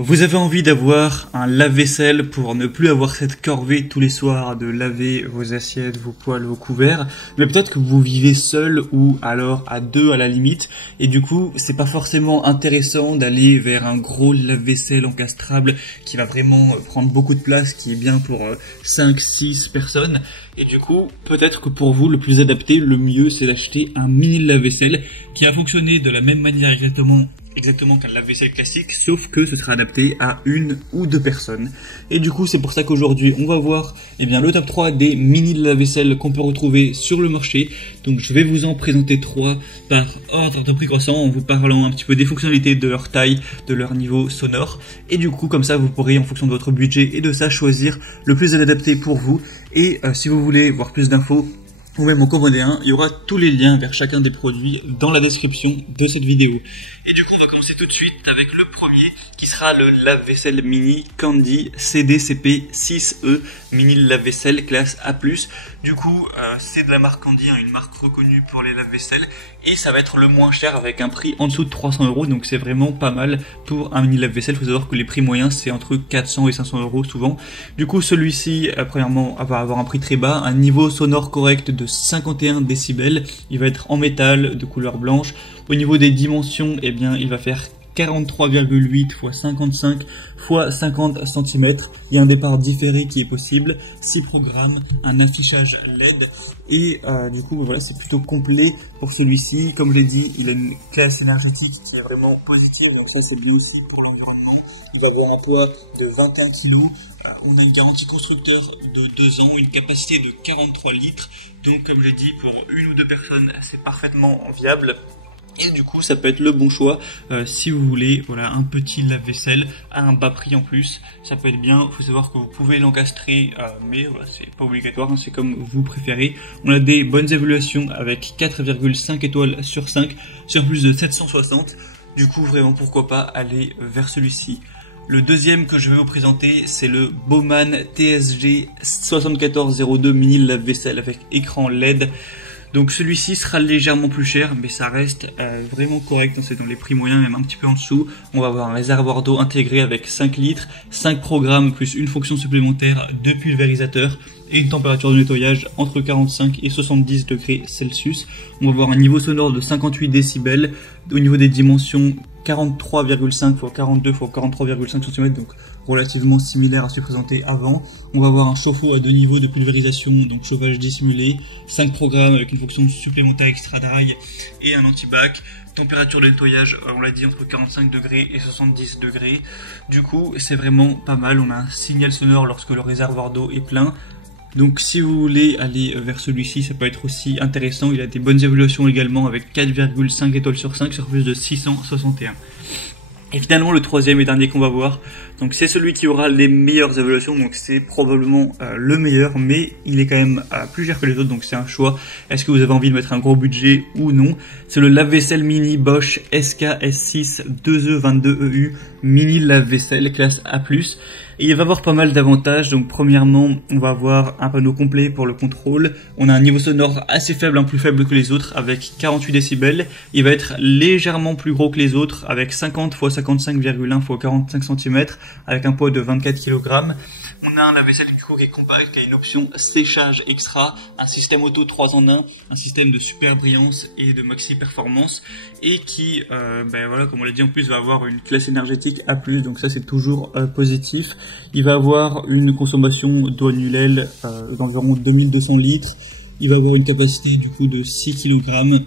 Vous avez envie d'avoir un lave-vaisselle pour ne plus avoir cette corvée tous les soirs de laver vos assiettes, vos poêles, vos couverts, mais peut-être que vous vivez seul ou alors à deux à la limite, et du coup c'est pas forcément intéressant d'aller vers un gros lave-vaisselle encastrable qui va vraiment prendre beaucoup de place, qui est bien pour 5-6 personnes. Et du coup, peut-être que pour vous, le plus adapté, le mieux, c'est d'acheter un mini lave-vaisselle qui va fonctionner de la même manière exactement qu'un lave-vaisselle classique, sauf que ce sera adapté à une ou deux personnes. Et du coup, c'est pour ça qu'aujourd'hui, on va voir le top 3 des mini lave-vaisselle qu'on peut retrouver sur le marché. Donc je vais vous en présenter 3 par ordre de prix croissant, en vous parlant un petit peu des fonctionnalités, de leur taille, de leur niveau sonore. Et du coup, comme ça, vous pourrez, en fonction de votre budget et de ça, choisir le plus adapté pour vous. Et si vous voulez voir plus d'infos, ou même en commander un, il y aura tous les liens vers chacun des produits dans la description de cette vidéo. Et du coup, on va commencer tout de suite avec le premier, qui sera le lave-vaisselle mini Candy CDCP6E, mini lave-vaisselle classe A+. Du coup, c'est de la marque Candy, une marque reconnue pour les lave-vaisselle, et ça va être le moins cher avec un prix en dessous de 300 €, donc c'est vraiment pas mal pour un mini lave-vaisselle. Il faut savoir que les prix moyens, c'est entre 400 et 500 € souvent. Du coup, celui-ci, premièrement, va avoir un prix très bas, un niveau sonore correct de 51 décibels, il va être en métal, de couleur blanche. Au niveau des dimensions, il va faire 43,8 x 55 x 50 cm. Il y a un départ différé qui est possible, 6 programmes, un affichage LED et du coup voilà, c'est plutôt complet pour celui-ci. Comme je l'ai dit, il a une classe énergétique qui est vraiment positive, donc ça c'est bien aussi pour l'environnement. Il va avoir un poids de 21 kg. On a une garantie constructeur de 2 ans, une capacité de 43 litres. Donc comme je l'ai dit, pour une ou deux personnes, c'est parfaitement viable. Et du coup, ça peut être le bon choix si vous voulez, voilà, un petit lave-vaisselle à un bas prix en plus. Ça peut être bien. Il faut savoir que vous pouvez l'encastrer, mais voilà, c'est pas obligatoire, c'est comme vous préférez. On a des bonnes évaluations avec 4,5 étoiles sur 5 sur plus de 760. Du coup, vraiment, pourquoi pas aller vers celui-ci. Le deuxième que je vais vous présenter, c'est le Bowman TSG 7402 mini lave-vaisselle avec écran LED. Donc celui-ci sera légèrement plus cher, mais ça reste vraiment correct, c'est dans les prix moyens, même un petit peu en dessous. On va avoir un réservoir d'eau intégré avec 5 litres, 5 programmes plus une fonction supplémentaire de pulvérisateur et une température de nettoyage entre 45 et 70 degrés Celsius. On va avoir un niveau sonore de 58 décibels, au niveau des dimensions 43,5 x 42 x 43,5 cm, donc relativement similaire à ce présenté avant. On va avoir un chauffe-eau à 2 niveaux de pulvérisation, donc chauffage dissimulé, 5 programmes avec une fonction supplémentaire extra dry et un anti-bac. Température de nettoyage, on l'a dit, entre 45 degrés et 70 degrés. Du coup, c'est vraiment pas mal. On a un signal sonore lorsque le réservoir d'eau est plein. Donc si vous voulez aller vers celui-ci, ça peut être aussi intéressant. Il a des bonnes évaluations également avec 4,5 étoiles sur 5 sur plus de 661. Et finalement, le troisième et dernier qu'on va voir, donc c'est celui qui aura les meilleures évaluations, donc c'est probablement le meilleur, mais il est quand même plus cher que les autres, donc c'est un choix. Est-ce que vous avez envie de mettre un gros budget ou non? C'est le lave-vaisselle mini Bosch SK-S6 2E22EU mini lave-vaisselle classe A+. Et il va avoir pas mal d'avantages. Donc premièrement, on va avoir un panneau complet pour le contrôle. On a un niveau sonore assez faible, plus faible que les autres, avec 48 décibels. Il va être légèrement plus gros que les autres, avec 50 x 55,1 x 45 cm, avec un poids de 24 kg. On a un lave-vaisselle du coup qui est compact, qui a une option séchage extra, un système auto 3 en 1, un système de super brillance et de maxi performance, et qui, voilà, comme on l'a dit, en plus va avoir une classe énergétique A+, donc ça c'est toujours positif. Il va avoir une consommation d'eau annuelle d'environ 2200 litres. Il va avoir une capacité du coup de 6 kg.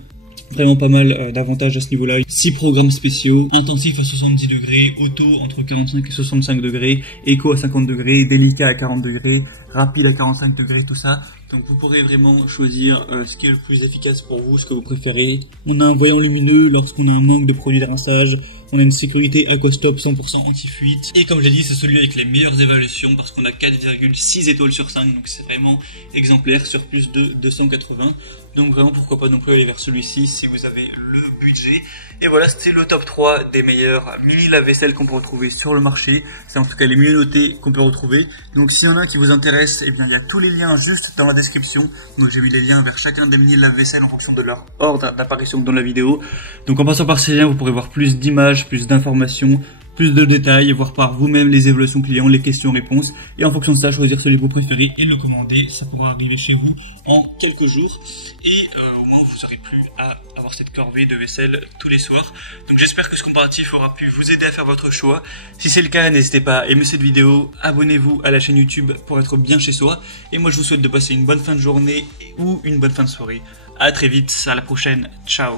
Vraiment pas mal d'avantages à ce niveau-là. 6 programmes spéciaux, intensif à 70 degrés, auto entre 45 et 65 degrés, éco à 50 degrés, délicat à 40 degrés, rapide à 45 degrés, tout ça. Donc vous pourrez vraiment choisir ce qui est le plus efficace pour vous, ce que vous préférez. On a un voyant lumineux lorsqu'on a un manque de produits de rinçage. On a une sécurité Aquastop 100% anti-fuite. Et comme j'ai dit, c'est celui avec les meilleures évaluations parce qu'on a 4,6 étoiles sur 5. Donc c'est vraiment exemplaire sur plus de 280. Donc vraiment pourquoi pas non plus aller vers celui-ci si vous avez le budget. Et voilà, c'était le top 3 des meilleurs mini lave-vaisselle qu'on peut retrouver sur le marché. C'est en tout cas les mieux notés qu'on peut retrouver. Donc s'il y en a qui vous intéressent, il y a tous les liens juste dans la description. Donc j'ai mis les liens vers chacun des mini lave-vaisselle en fonction de leur ordre d'apparition dans la vidéo. Donc en passant par ces liens, vous pourrez voir plus d'images, plus d'informations, plus de détails, voir par vous-même les évaluations clients, les questions-réponses, et en fonction de ça, choisir celui que vous préférez et le commander. Ça pourra arriver chez vous en quelques jours, et au moins vous n'aurez plus à avoir cette corvée de vaisselle tous les soirs. Donc j'espère que ce comparatif aura pu vous aider à faire votre choix. Si c'est le cas, n'hésitez pas à aimer cette vidéo, abonnez-vous à la chaîne YouTube pour être bien chez soi, et moi je vous souhaite de passer une bonne fin de journée ou une bonne fin de soirée. À très vite, à la prochaine, ciao.